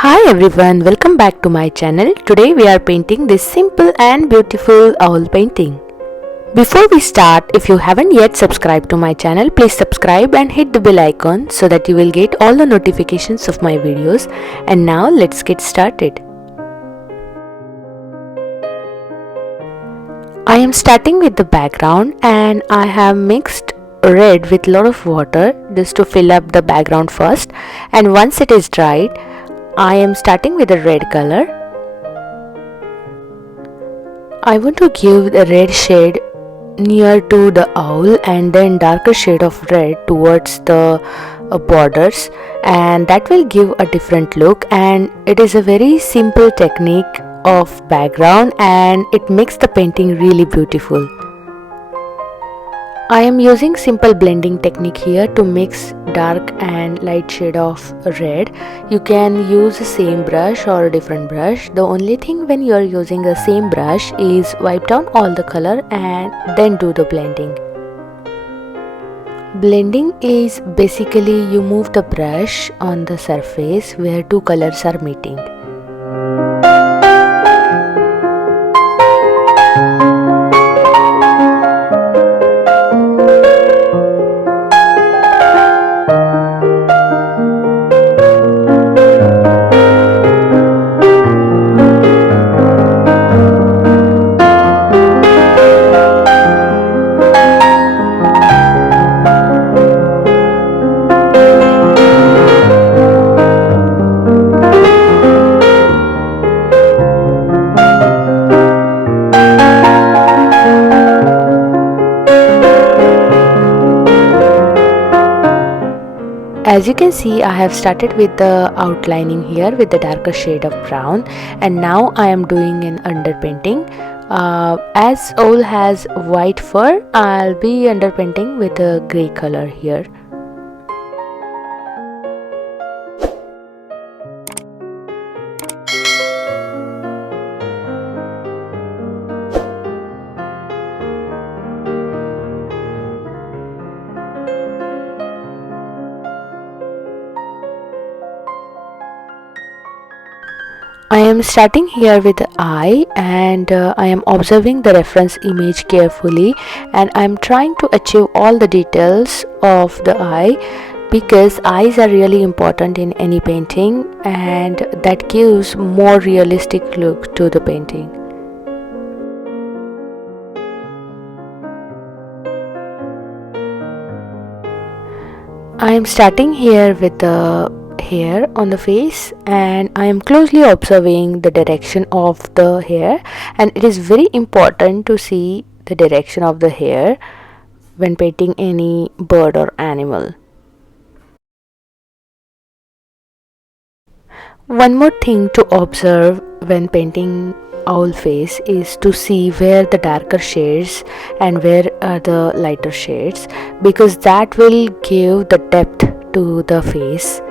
Hi everyone, welcome back to my channel. Today we are painting this simple and beautiful owl painting. Before we start, if you haven't yet subscribed to my channel, please subscribe and hit the bell icon so that you will get all the notifications of my videos. And now let's get started. I am starting with the background and I have mixed red with a lot of water just to fill up the background first, and once it is dried, I am starting with the red color. I want to give the red shade near to the owl and then darker shade of red towards the borders, and that will give a different look, and it is a very simple technique of background and it makes the painting really beautiful. I am using simple blending technique here to mix dark and light shade of red. You can use the same brush or a different brush. The only thing when you are using the same brush is wipe down all the color and then do the blending. Blending is basically you move the brush on the surface where two colors are meeting. As you can see, I have started with the outlining here with the darker shade of brown, and now I am doing an underpainting. As owl has white fur, I'll be underpainting with a grey color here. I am starting here with the eye, and I am observing the reference image carefully, and I am trying to achieve all the details of the eye because eyes are really important in any painting and that gives more realistic look to the painting. I am starting here with the hair on the face, and I am closely observing the direction of the hair, and it is very important to see the direction of the hair when painting any bird or animal. One more thing to observe when painting owl face is to see where the darker shades and where are the lighter shades, because that will give the depth to the face.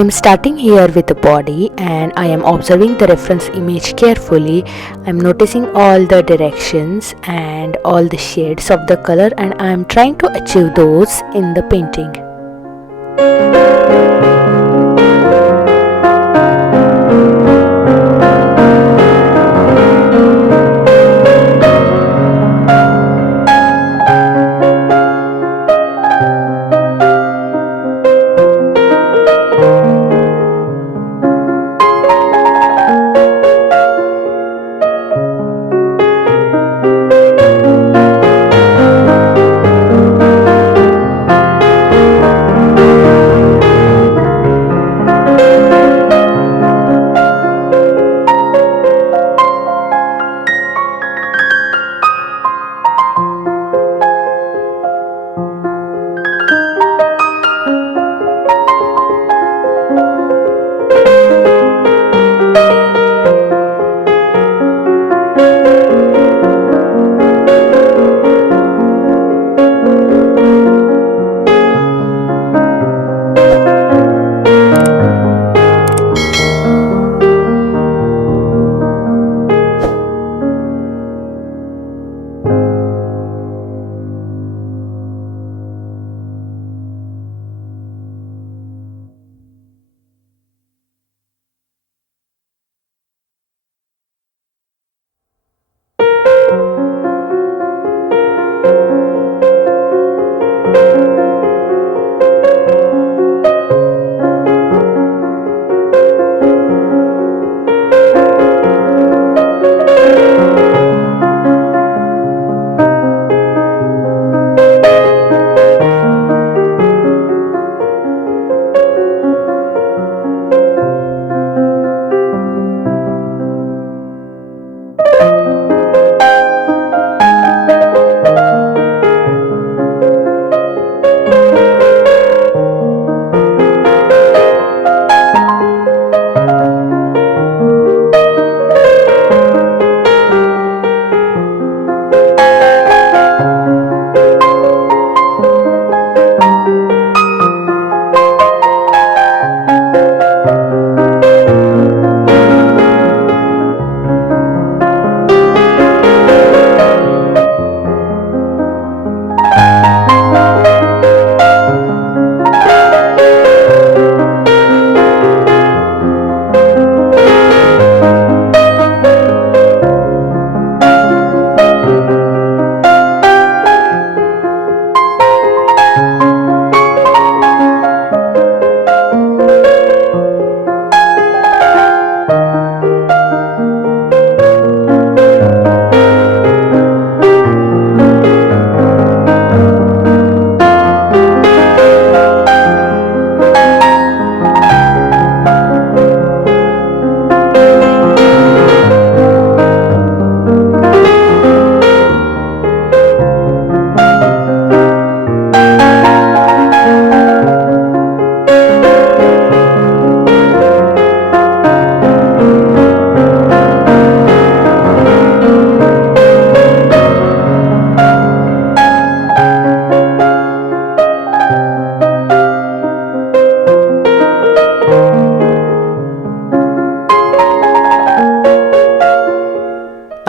am starting here with the body and I am observing the reference image carefully. I am noticing all the directions and all the shades of the color, and I am trying to achieve those in the painting.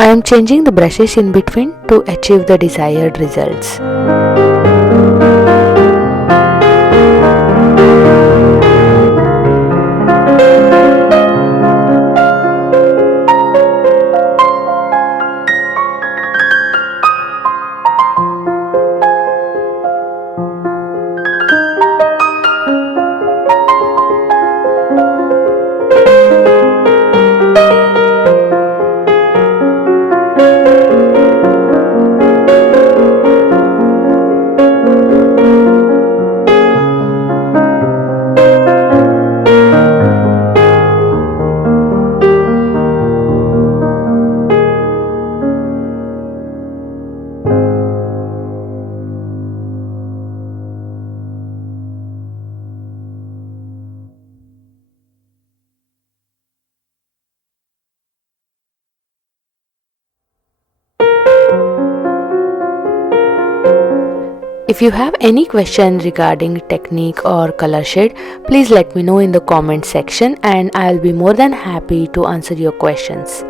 I am changing the brushes in between to achieve the desired results. If you have any question regarding technique or color shade, please let me know in the comment section and I'll be more than happy to answer your questions.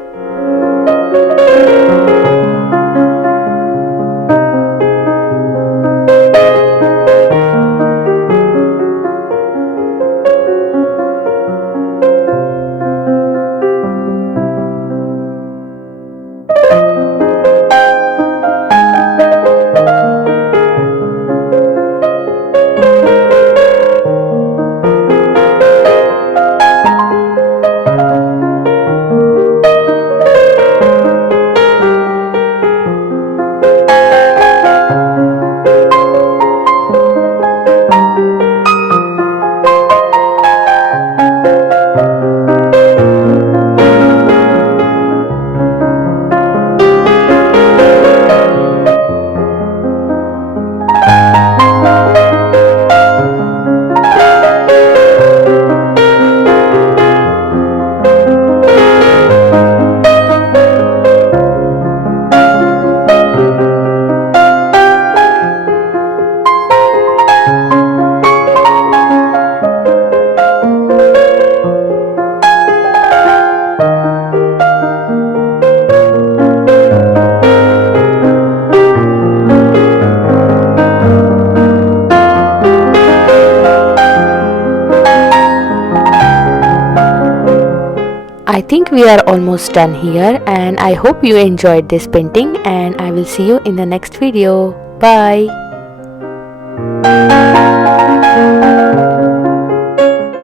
I think we are almost done here, and I hope you enjoyed this painting, and I will see you in the next video. Bye.